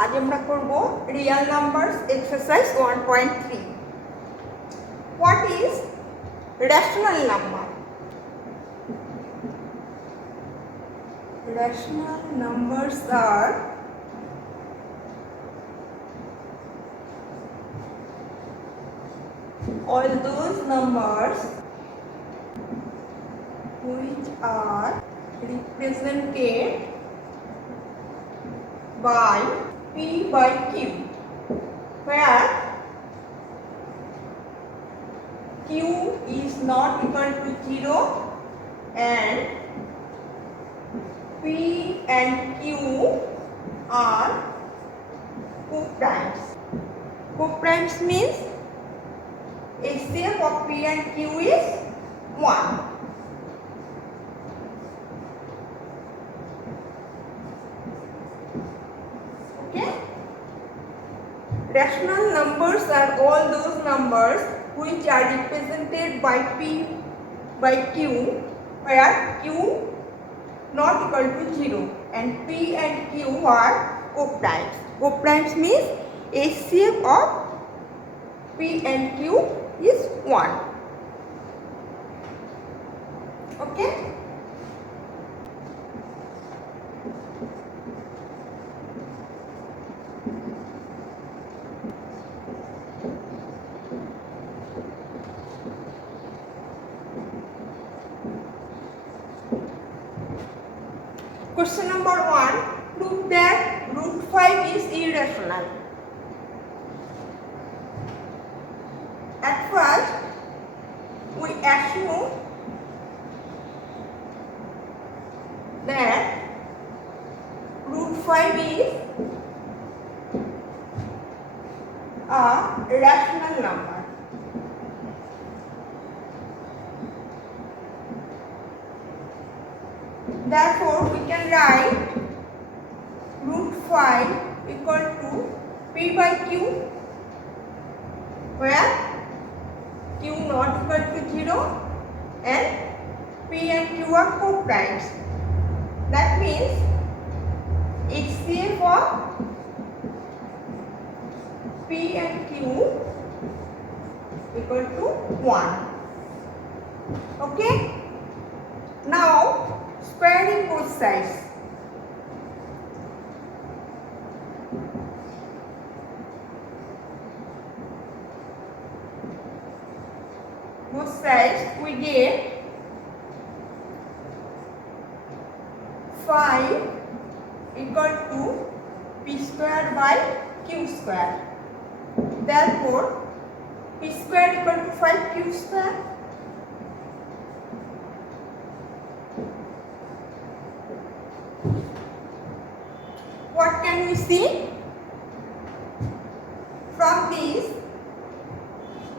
आज আমরা করব real numbers exercise 1.3. What is rational number? Rational numbers are all those numbers which are represented by P by Q, where Q is not equal to 0 and P and Q are co-primes. Co-primes means HCF of P and Q is 1. Okay? Rational numbers are all those numbers which are represented by P by Q, where Q not equal to 0 and P and Q are co-primes. Co-primes means HCF of P and Q is 1. Okay? Question number 1. Prove that root 5 is irrational. At first, we assume that root 5 is a rational number. Therefore, we can write root 5 equal to P by Q, where Q not equal to 0 and P and Q are co-primes. That means HCF of P and Q equal to 1. Okay? Now, squaring both sides. Both sides we get 5 equal to P square by Q square. Therefore, P square equal to 5Q square. What can we see? From this,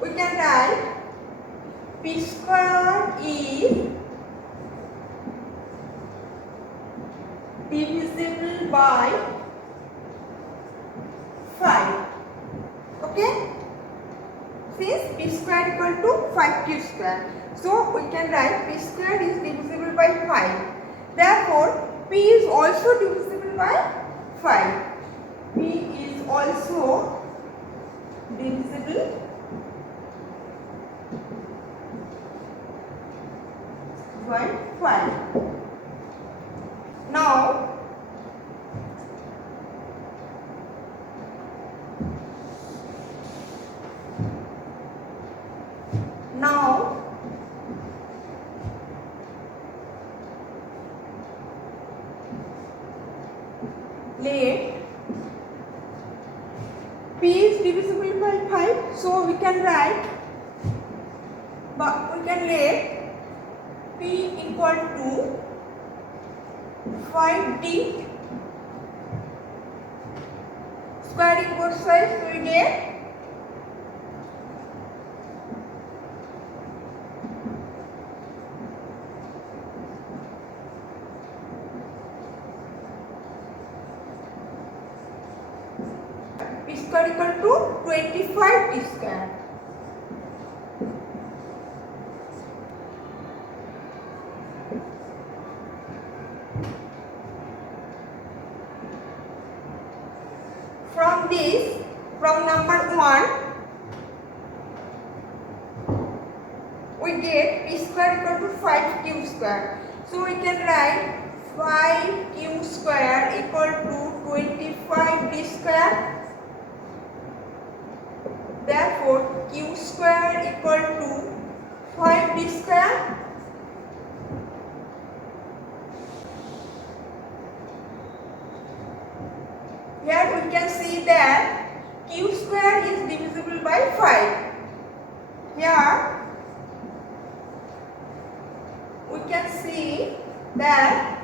we can write P square is divisible by 5. Okay? Since P square equal to 5Q square. So, we can write P square is divisible by 5. Therefore, P is also divisible by 5. P is also divisible by 5. Now, let P is divisible by 5, so we can write, but we can let P equal to 5D. Squaring both sides, we get P square equal to 25D square. from this, from number 1, we get p square equal to 5q square. So we can write 5q square equal to 25d square. Therefore, q square equal to 5d square. Here we can see that q square is divisible by 5. Here we can see that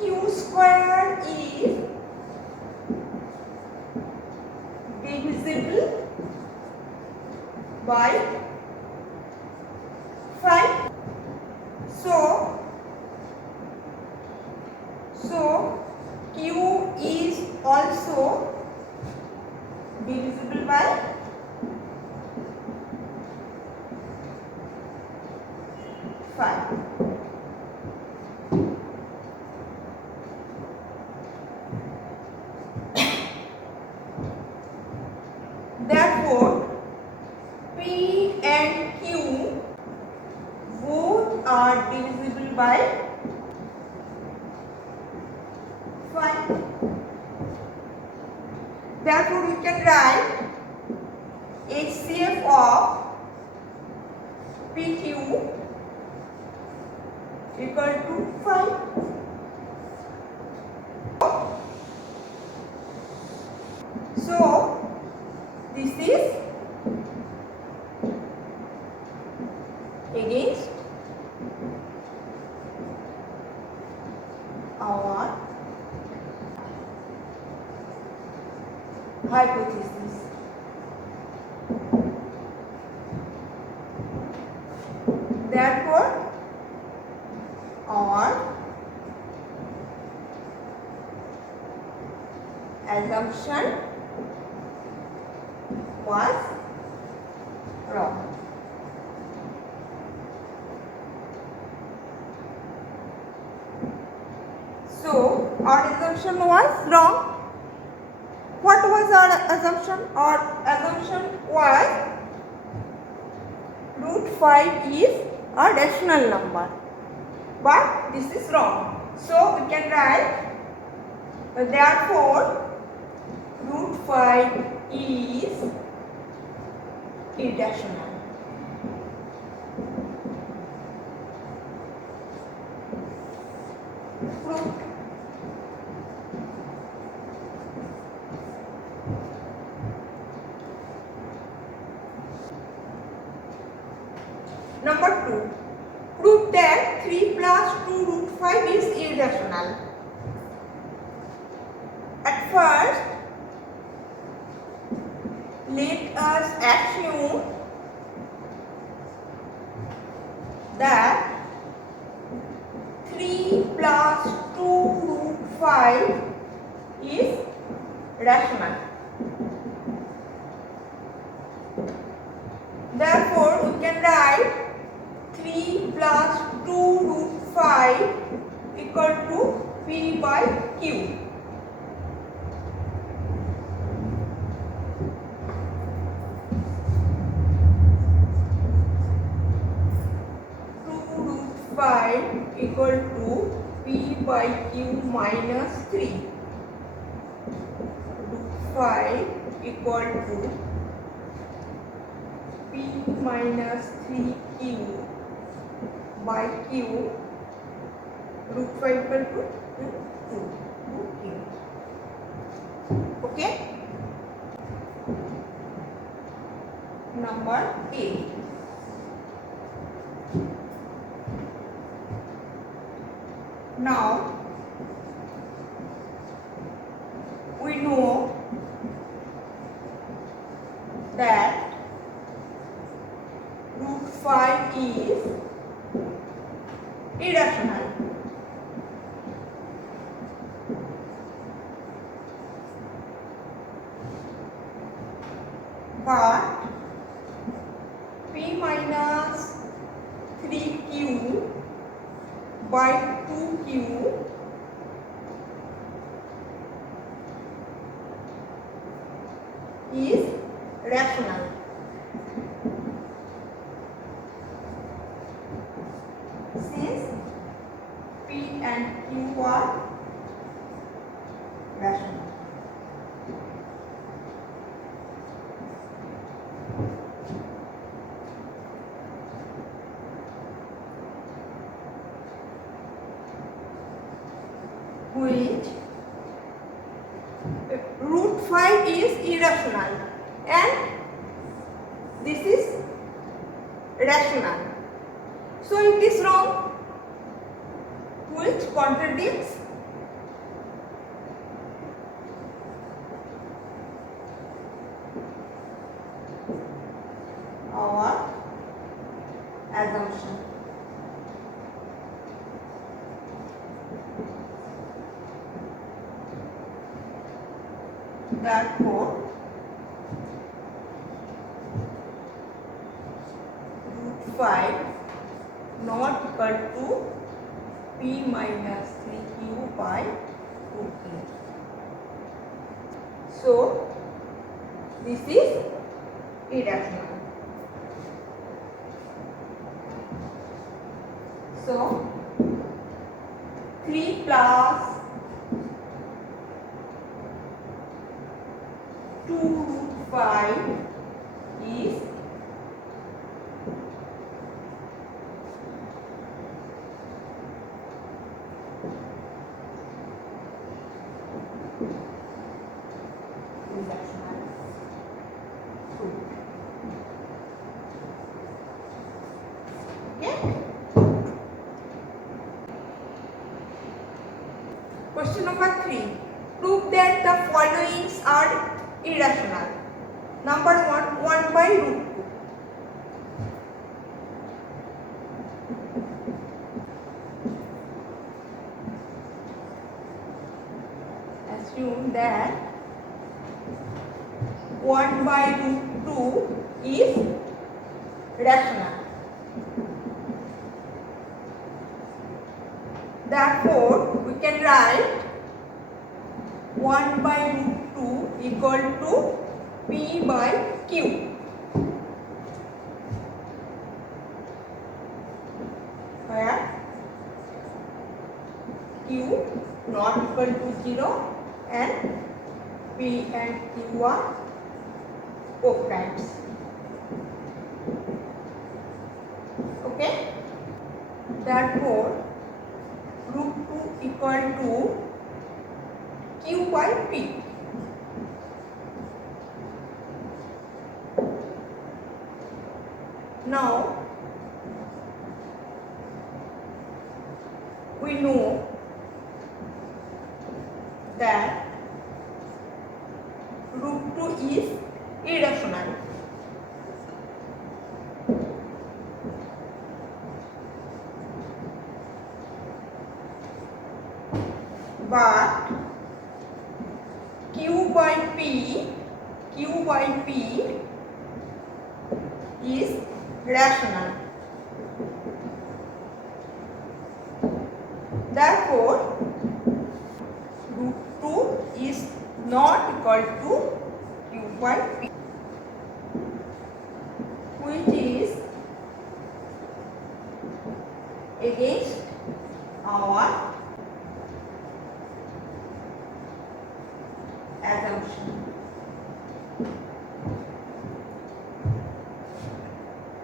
q square is divisible by 5. So q is also divisible by 5. Therefore, P and Q both are divisible by 5. Therefore, we can write HCF of PQ equal to 5. So, this is against our hypothesis. Therefore, our assumption was wrong. So, our assumption was wrong. What was our assumption? Our assumption was root 5 is a rational number. But this is wrong. So, we can write, therefore, root 5 is irrational. Proof. Number 2. Prove that 3 plus 2 root 5 is irrational. At first, let us assume that 3 plus 2 root 5 is rational. Therefore, we can write 3 plus 2 root 5 equal to P by Q. Equal to P by Q minus 3. Root 5 equal to P minus 3Q by Q. Root 5 equal to 2. Okay? Number 8. Now, we know that root 5 is irrational. But P minus 3Q by 2Q is rational. Since P and Q are rational. Which root 5 is irrational and this is rational. So it is wrong, which contradicts our assumption. Therefore, root 5 not equal to P minus 3Q by root 3. So, this is irrational. So, 3 plus 2 root 5 is irrational root. Okay? Question number 3. Prove that the following are irrational. Number 1, 1 by root 2. Assume that 1 by root 2 is rational. Therefore, we can write 1 by root 2 equal to P by Q, where Q not equal to 0 and P and Q are co-primes. Okay? Therefore, root 2 equal to Q by P. Now, we know that root 2 is irrational. But Q by P is rational. Therefore, root 2 is not equal to Q by P, which is against our assumption.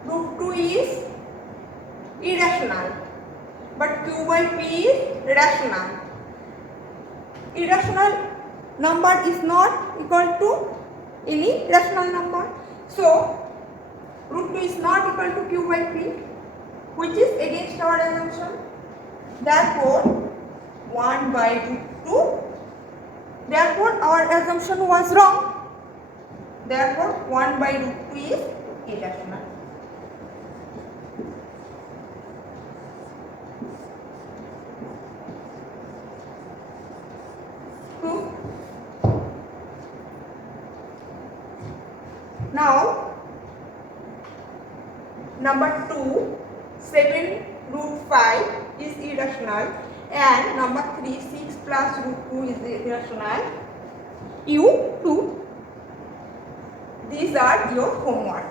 Root 2 is irrational, but Q by P is rational. Irrational number is not equal to any rational number. So, root 2 is not equal to Q by P, which is against our assumption. Therefore, 1 by root 2. Therefore, our assumption was wrong. Therefore, 1 by root 2 is irrational. Proof. Now, number 2, 7 root 5 is irrational, and number 3, 6 plus root 2 is irrational. You prove. These are your homework.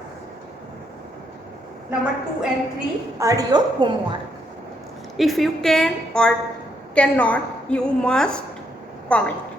Number 2 and 3 are your homework. If you can or cannot, you must comment.